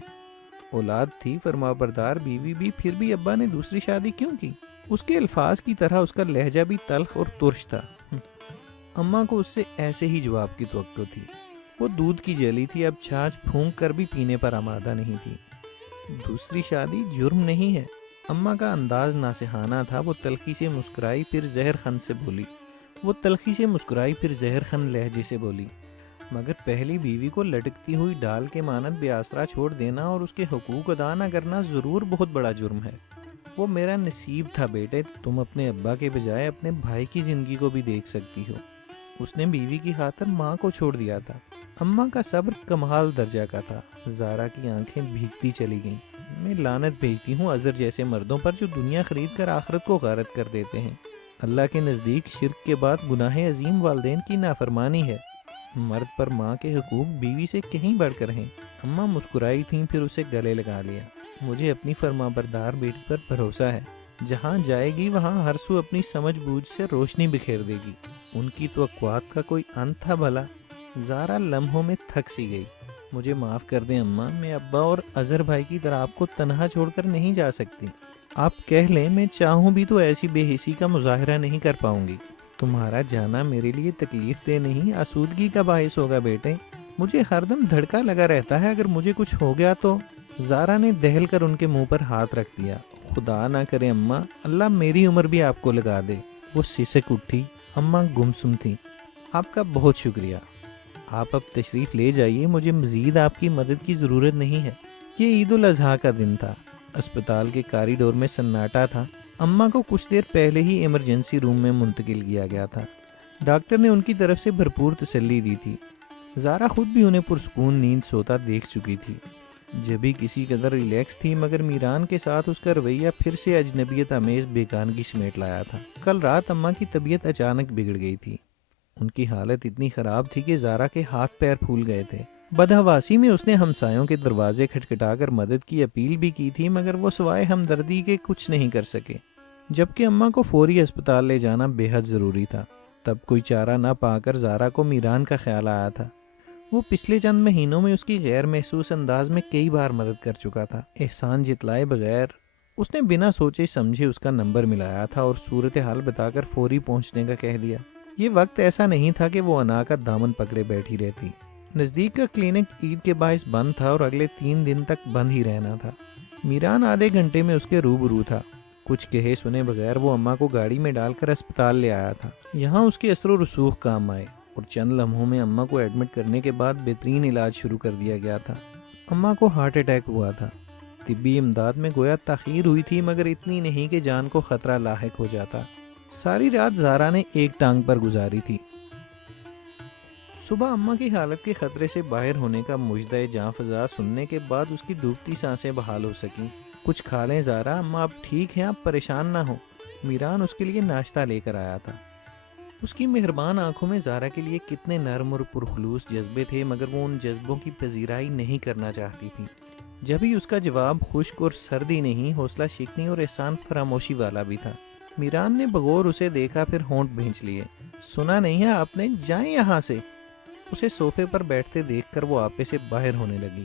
اولاد تھی، فرمانبردار بیوی بھی، پھر بھی ابا نے دوسری شادی کیوں کی؟ اس کے الفاظ کی طرح اس کا لہجہ بھی تلخ اور ترش تھا۔ اماں کو اس سے ایسے ہی جواب کی توقع تھی۔ وہ دودھ کی جلی تھی، اب چھاچھ پھونک کر بھی پینے پر آمادہ نہیں تھی۔ دوسری شادی جرم نہیں ہے۔ اماں کا انداز ناصحانہ تھا۔ وہ تلخی سے مسکرائی پھر زہر خند لہجے سے بولی، مگر پہلی بیوی کو لٹکتی ہوئی ڈال کے مانند بے آسرا چھوڑ دینا اور اس کے حقوق ادا نہ کرنا ضرور بہت بڑا جرم ہے۔ وہ میرا نصیب تھا بیٹے، تم اپنے ابا کے بجائے اپنے بھائی کی زندگی کو بھی دیکھ سکتی ہو۔ اس نے بیوی کی خاطر ماں کو چھوڑ دیا تھا۔ اماں کا صبر کمال درجہ کا تھا۔ زارا کی آنکھیں بھیگتی چلی گئیں۔ میں لعنت بھیجتی ہوں اظہر جیسے مردوں پر جو دنیا خرید کر آخرت کو غارت کر دیتے ہیں۔ اللہ کے نزدیک شرک کے بعد گناہ عظیم والدین کی نافرمانی ہے۔ مرد پر ماں کے حقوق بیوی سے کہیں بڑھ کر ہیں۔ اماں مسکرائی تھیں، پھر اسے گلے لگا لیا۔ مجھے اپنی فرما بردار بیٹی پر بھروسہ ہے۔ جہاں جائے گی وہاں ہر سو اپنی سمجھ بوجھ سے روشنی بکھیر دے گی۔ ان کی توقعات کا کوئی انت تھا بھلا؟ زارا لمحوں میں تھک سی گئی۔ مجھے معاف کر دیں اماں، میں ابا اور اظہر بھائی کی طرح آپ کو تنہا چھوڑ کر نہیں جا سکتی۔ آپ کہہ لیں میں چاہوں بھی تو ایسی بے حسی کا مظاہرہ نہیں کر پاؤں گی۔ تمہارا جانا میرے لیے تکلیف دہ نہیں، آسودگی کا باعث ہوگا بیٹے۔ مجھے ہر دم دھڑکا لگا رہتا ہے، اگر مجھے کچھ ہو گیا تو۔ زارا نے دہل کر ان کے منہ پر ہاتھ رکھ دیا۔ خدا نہ کرے اماں، اللہ میری عمر بھی آپ کو لگا دے۔ وہ سسک اٹھی۔ اماں گمسم تھیں۔ آپ کا بہت شکریہ، آپ اب تشریف لے جائیے، مجھے مزید آپ کی مدد کی ضرورت نہیں ہے۔ یہ عید الاضحیٰ کا دن تھا۔ اسپتال کے کاریڈور میں سناٹا تھا۔ اماں کو کچھ دیر پہلے ہی ایمرجنسی روم میں منتقل کیا گیا تھا۔ ڈاکٹر نے ان کی طرف سے بھرپور تسلی دی تھی۔ زارا خود بھی انہیں پرسکون نیند سوتا دیکھ چکی تھی۔ جبھی کسی قدر ریلیکس تھی، مگر میران کے ساتھ اس کا رویہ پھر سے اجنبیت آمیز بیگانگی سمیٹ لایا تھا۔ کل رات اماں کی طبیعت اچانک بگڑ گئی تھی۔ ان کی حالت اتنی خراب تھی کہ زارا کے ہاتھ پیر پھول گئے تھے۔ بدحواسی میں اس نے ہمسایوں کے دروازے کھٹکھٹا کر مدد کی اپیل بھی کی تھی، مگر وہ سوائے ہمدردی کے کچھ نہیں کر سکے۔ جبکہ اماں کو فوری اسپتال لے جانا بے حد ضروری تھا، تب کوئی چارہ نہ پا کر زارا کو میران کا خیال آیا تھا۔ وہ پچھلے چند مہینوں میں اس کی غیر محسوس انداز میں کئی بار مدد کر چکا تھا۔ احسان جتلائے بغیر اس نے بنا سوچے سمجھے اس کا نمبر ملایا تھا اور صورتحال بتا کر فوری پہنچنے کا کہہ دیا۔ یہ وقت ایسا نہیں تھا کہ وہ انا کا دامن پکڑے بیٹھی رہتی۔ نزدیک کا کلینک عید کے باعث بند تھا اور اگلے 3 دن تک بند ہی رہنا تھا۔ میران آدھے گھنٹے میں اس کے روبرو تھا۔ کچھ کہے سنے بغیر وہ اماں کو گاڑی میں ڈال کر اسپتال لے آیا تھا۔ یہاں اس کے اثر و رسوخ کام آئے اور چند لمحوں میں اماں کو ایڈمٹ کرنے کے بعد بہترین علاج شروع کر دیا گیا تھا۔ اماں کو ہارٹ اٹیک ہوا تھا۔ طبی امداد میں گویا تاخیر ہوئی تھی، مگر اتنی نہیں کہ جان کو خطرہ لاحق ہو جاتا۔ ساری رات زارا نے ایک ٹانگ پر گزاری تھی۔ صبح اماں کی حالت کے خطرے سے باہر ہونے کا مژدہ جاں فضا سننے کے بعد اس کی ڈوبتی سانسیں بحال ہو سکیں۔ کچھ کھا لیں زارا، اماں اب ٹھیک ہیں، آپ پریشان نہ ہو۔ میران اس کے لیے ناشتہ لے کر آیا تھا۔ اس کی مہربان آنکھوں میں زارا کے لیے کتنے نرم اور پرخلوص جذبے تھے، مگر وہ ان جذبوں کی پذیرائی نہیں کرنا چاہتی تھی۔ جب ہی اس کا جواب خشک اور سردی نہیں، حوصلہ شکنی اور احسان فراموشی والا بھی تھا۔ میران نے بغور اسے دیکھا، پھر ہونٹ بھینچ لیے۔ سنا نہیں ہے آپ نے؟ جائیں یہاں سے۔ اسے صوفے پر بیٹھتے دیکھ کر وہ آپے سے باہر ہونے لگی۔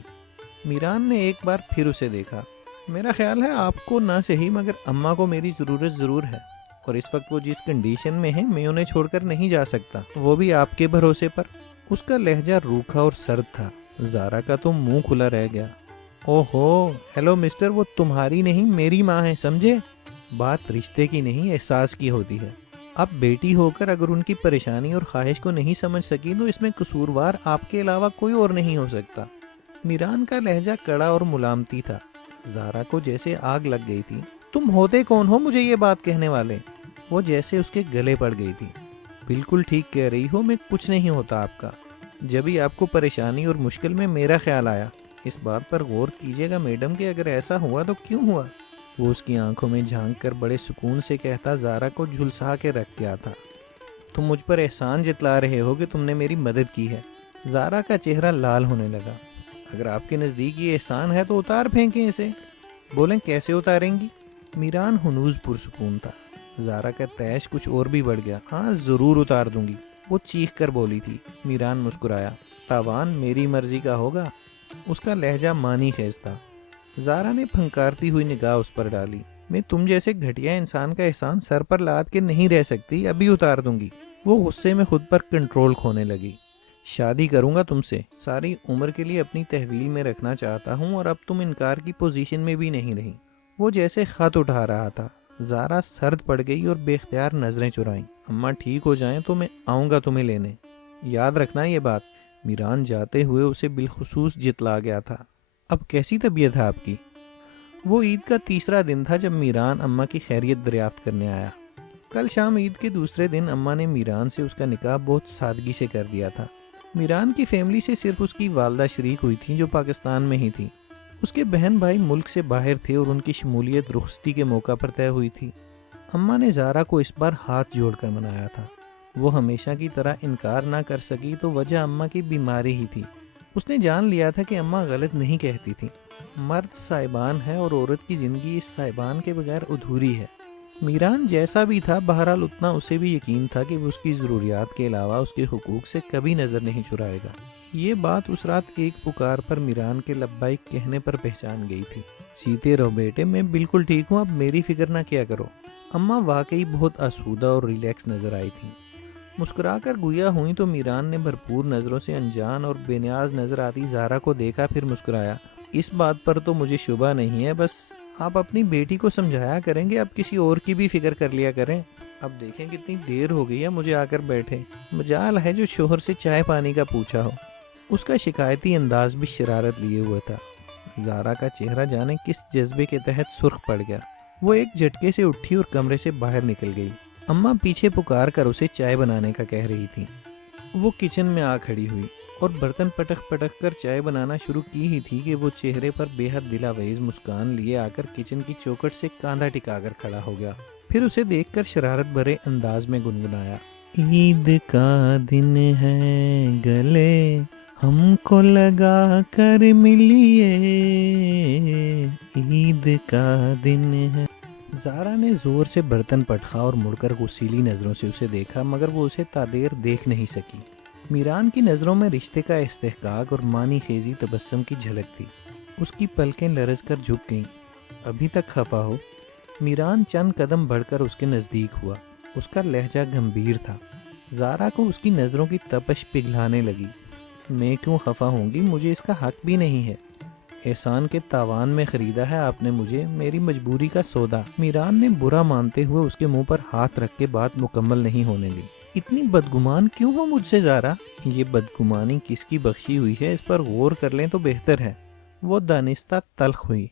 میران نے ایک بار پھر اسے دیکھا۔ میرا خیال ہے آپ کو نہ صحیح مگر اماں کو میری ضرورت ضرور ہے، اور اس وقت وہ جس کنڈیشن میں ہیں میں انہیں چھوڑ کر نہیں جا سکتا، وہ بھی آپ کے بھروسے پر۔ اس کا لہجہ روکھا اور سرد تھا۔ زارا کا تو منہ کھلا رہ گیا۔ اوہو، ہیلو مسٹر، وہ تمہاری نہیں میری ماں ہے، سمجھے؟ بات رشتے کی نہیں احساس کی ہوتی ہے۔ اب بیٹی ہو کر اگر ان کی پریشانی اور خواہش کو نہیں سمجھ سکی تو اس میں قصوروار آپ کے علاوہ کوئی اور نہیں ہو سکتا۔ میران کا لہجہ کڑا اور ملامتی تھا۔ زارا کو جیسے آگ لگ گئی تھی۔ تم ہوتے کون ہو مجھے یہ بات کہنے والے؟ وہ جیسے اس کے گلے پڑ گئی تھی۔ بالکل ٹھیک کہہ رہی ہو، میں کچھ نہیں ہوتا آپ کا۔ جبھی آپ کو پریشانی اور مشکل میں میرا خیال آیا۔ اس بات پر غور کیجیے گا میڈم کہ اگر ایسا ہوا تو کیوں ہوا؟ وہ اس کی آنکھوں میں جھانک کر بڑے سکون سے کہتا زارا کو جھلسا کے رکھ گیا تھا۔ تم مجھ پر احسان جتلا رہے ہو کہ تم نے میری مدد کی ہے۔ زارا کا چہرہ لال ہونے لگا۔ اگر آپ کے نزدیک یہ احسان ہے تو اتار پھینکیں اسے۔ بولیں کیسے اتاریں گی؟ میران ہنوز پرسکون تھا۔ زارا کا تیش کچھ اور بھی بڑھ گیا۔ ہاں ضرور اتار دوں گی، وہ چیخ کر بولی تھی۔ میران مسکرایا۔ تاوان میری مرضی کا ہوگا۔ اس کا لہجہ مانی خیز تھا۔ زارا نے پھنکارتی ہوئی نگاہ اس پر ڈالی۔ میں تم جیسے گھٹیا انسان کا احسان سر پر لاد کے نہیں رہ سکتی، ابھی اتار دوں گی۔ وہ غصے میں خود پر کنٹرول کھونے لگی۔ شادی کروں گا تم سے، ساری عمر کے لیے اپنی تحویل میں رکھنا چاہتا ہوں، اور اب تم انکار کی پوزیشن میں بھی نہیں رہی۔ وہ جیسے خط اٹھا رہا تھا۔ زارا سرد پڑ گئی اور بے اختیار نظریں چرائیں۔ اماں ٹھیک ہو جائیں تو میں آؤں گا تمہیں لینے، یاد رکھنا یہ بات۔ میران جاتے ہوئے اسے بالخصوص جتلا گیا تھا۔ اب کیسی طبیعت ہے آپ کی؟ وہ عید کا تیسرا دن تھا جب میران اماں کی خیریت دریافت کرنے آیا۔ کل شام عید کے دوسرے دن اماں نے میران سے اس کا نکاح بہت سادگی سے کر دیا تھا۔ میران کی فیملی سے صرف اس کی والدہ شریک ہوئی تھیں جو پاکستان میں ہی تھی۔ اس کے بہن بھائی ملک سے باہر تھے اور ان کی شمولیت رخصتی کے موقع پر طے ہوئی تھی۔ اماں نے زارا کو اس بار ہاتھ جوڑ کر منایا تھا۔ وہ ہمیشہ کی طرح انکار نہ کر سکی تو وجہ اماں کی بیماری ہی تھی۔ اس نے جان لیا تھا کہ اماں غلط نہیں کہتی تھی۔ مرد صاحبان ہے اور عورت کی زندگی اس صاحبان کے بغیر ادھوری ہے۔ میران جیسا بھی تھا، بہرحال اتنا اسے بھی یقین تھا کہ وہ اس کی ضروریات کے علاوہ اس کے حقوق سے کبھی نظر نہیں چرائے گا۔ یہ بات اس رات ایک پکار پر میران کے لبیک کہنے پر پہچان گئی تھی۔ سیتے رہو بیٹے، میں بالکل ٹھیک ہوں، اب میری فکر نہ کیا کرو۔ اماں واقعی بہت آسودہ اور ریلیکس نظر آئی تھیں۔ مسکرا کر گویا ہوئی تو میران نے بھرپور نظروں سے انجان اور بے نیاز نظر آتی زارا کو دیکھا، پھر مسکرایا۔ اس بات پر تو مجھے شبہ نہیں ہے، بس آپ اپنی بیٹی کو سمجھایا کریں گے، اب کسی اور کی بھی فکر کر لیا کریں۔ اب دیکھیں کتنی دیر ہو گئی ہے، مجھے آ کر بیٹھے۔ مجال ہے جو شوہر سے چائے پانی کا پوچھا ہو۔ اس کا شکایتی انداز بھی شرارت لیے ہوا تھا۔ زارا کا چہرہ جانے کس جذبے کے تحت سرخ پڑ گیا۔ وہ ایک جھٹکے سے اٹھی اور کمرے سے باہر نکل گئی۔ اماں پیچھے پکار کر اسے چائے بنانے کا کہہ رہی تھی۔ وہ کچن میں آ کھڑی ہوئی اور برتن پٹک پٹک کر چائے بنانا شروع کی ہی تھی کہ وہ چہرے پر بے حد دلاویز مسکان لیے آ کر کچن کی چوکھٹ سے کاندھا ٹکا کر کھڑا ہو گیا۔ پھر اسے دیکھ کر شرارت بھرے انداز میں گنگنایا، عید کا دن ہے گلے ہم کو لگا کر ملیے، عید کا دن ہے۔ زارا نے زور سے برتن پٹخا اور مڑ کر غصیلی نظروں سے اسے دیکھا، مگر وہ اسے تادیر دیکھ نہیں سکی۔ میران کی نظروں میں رشتے کا استحقاق اور معنی خیزی تبسم کی جھلک تھی۔ اس کی پلکیں لرز کر جھک گئیں۔ ابھی تک خفا ہو؟ میران چند قدم بڑھ کر اس کے نزدیک ہوا۔ اس کا لہجہ گمبھیر تھا۔ زارا کو اس کی نظروں کی تپش پگھلانے لگی۔ میں کیوں خفا ہوں گی؟ مجھے اس کا حق بھی نہیں ہے۔ احسان کے تاوان میں خریدا ہے آپ نے مجھے، میری مجبوری کا سودا۔ میران نے برا مانتے ہوئے اس کے منہ پر ہاتھ رکھ کے بات مکمل نہیں ہونے دی۔ اتنی بدگمان کیوں ہو مجھ سے زارا؟ یہ بدگمانی کس کی بخشی ہوئی ہے، اس پر غور کر لیں تو بہتر ہے۔ وہ دانستہ تلخ ہوئی۔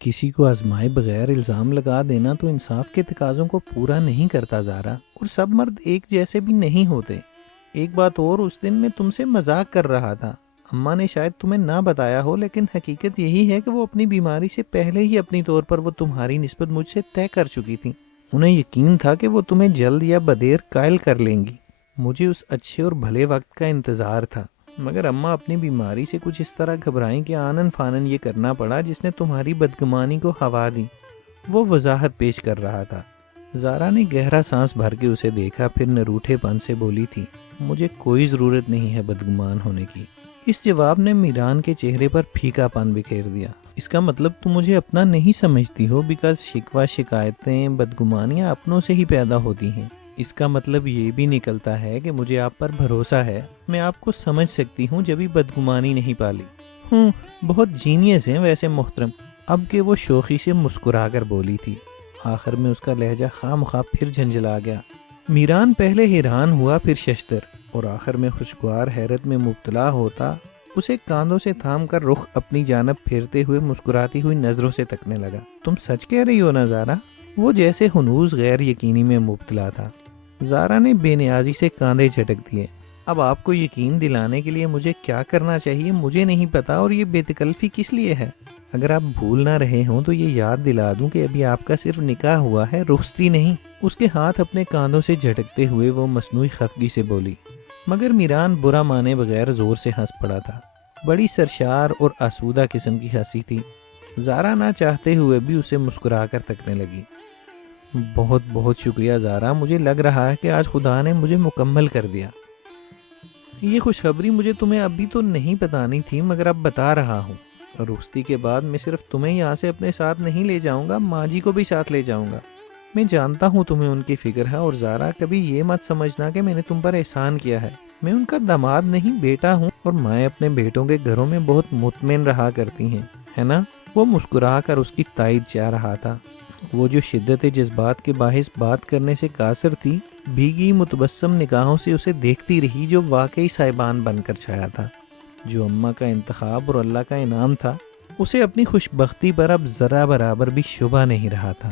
کسی کو آزمائے بغیر الزام لگا دینا تو انصاف کے تقاضوں کو پورا نہیں کرتا زارا، اور سب مرد ایک جیسے بھی نہیں ہوتے۔ ایک بات اور، اس دن میں تم سے مذاق کر رہا تھا۔ اماں نے شاید تمہیں نہ بتایا ہو، لیکن حقیقت یہی ہے کہ وہ اپنی بیماری سے پہلے ہی اپنی طور پر وہ تمہاری نسبت مجھ سے طے کر چکی تھی۔ انہیں یقین تھا کہ وہ تمہیں جلد یا بدیر قائل کر لیں گی۔ مجھے اس اچھے اور بھلے وقت کا انتظار تھا، مگر اماں اپنی بیماری سے کچھ اس طرح گھبرائیں کہ آنن فانن یہ کرنا پڑا جس نے تمہاری بدگمانی کو ہوا دی۔ وہ وضاحت پیش کر رہا تھا۔ زارا نے گہرا سانس بھر کے اسے دیکھا، پھر نروٹھے پن سے بولی تھی، مجھے کوئی ضرورت نہیں ہے بدگمان ہونے کی۔ اس جواب نے میران کے چہرے پر پھیکا پن بکھیر دیا۔ اس کا مطلب تم مجھے اپنا نہیں سمجھتی ہو، بیکاز شکوہ شکایتیں بدگمانیاں اپنوں سے ہی پیدا ہوتی ہیں۔ اس کا مطلب یہ بھی نکلتا ہے کہ مجھے آپ پر بھروسہ ہے، میں آپ کو سمجھ سکتی ہوں جبھی بدگمانی نہیں پالی۔ بہت جینیس ہیں ویسے محترم۔ اب کہ وہ شوخی سے مسکرا کر بولی تھی، آخر میں اس کا لہجہ خواہ مخواہ پھر جھنجھلا گیا۔ میران پہلے حیران ہوا، پھر ششدر، اور آخر میں خوشگوار حیرت میں مبتلا ہوتا اسے کاندھوں سے تھام کر رخ اپنی جانب پھیرتے ہوئے مسکراتی ہوئی نظروں سے تکنے لگا۔ تم سچ کہہ رہی ہو نا زارا؟ وہ جیسے ہنوز غیر یقینی میں مبتلا تھا۔ زارا نے بے نیازی سے کاندھے جھٹک دیے۔ اب آپ کو یقین دلانے کے لیے مجھے کیا کرنا چاہیے مجھے نہیں پتا، اور یہ بے تکلفی کس لیے ہے؟ اگر آپ بھول نہ رہے ہوں تو یہ یاد دلا دوں کہ ابھی آپ کا صرف نکاح ہوا ہے، رخصتی نہیں۔ اس کے ہاتھ اپنے کاندھوں سے جھٹکتے ہوئے وہ مصنوعی خفگی سے بولی، مگر میران برا مانے بغیر زور سے ہنس پڑا تھا۔ بڑی سرشار اور آسودہ قسم کی ہنسی تھی۔ زارا نہ چاہتے ہوئے بھی اسے مسکرا کر تکنے لگی۔ بہت بہت شکریہ زارا، مجھے لگ رہا ہے کہ آج خدا نے مجھے مکمل کر دیا۔ یہ خوشخبری مجھے تمہیں ابھی تو نہیں بتانی تھی، مگر اب بتا رہا ہوں۔ رخصتی کے بعد میں صرف تمہیں یہاں سے اپنے ساتھ نہیں لے جاؤں گا، ماں جی کو بھی ساتھ لے جاؤں گا۔ میں جانتا ہوں تمہیں ان کی فکر ہے، اور زارا کبھی یہ مت سمجھنا کہ میں نے تم پر احسان کیا ہے۔ میں ان کا داماد نہیں، بیٹا ہوں، اور مائیں اپنے بیٹوں کے گھروں میں بہت مطمئن رہا کرتی ہیں، ہے نا؟ وہ مسکرا کر اس کی تائید چاہ رہا تھا۔ وہ جو شدت جذبات کے باعث بات کرنے سے قاصر تھی، بھیگی متبسم نگاہوں سے اسے دیکھتی رہی، جو واقعی صاحبان بن کر چھایا تھا۔ جو اماں کا انتخاب اور اللہ کا انعام تھا، اسے اپنی خوش بختی پر اب ذرا برابر بھی شبہ نہیں رہا تھا۔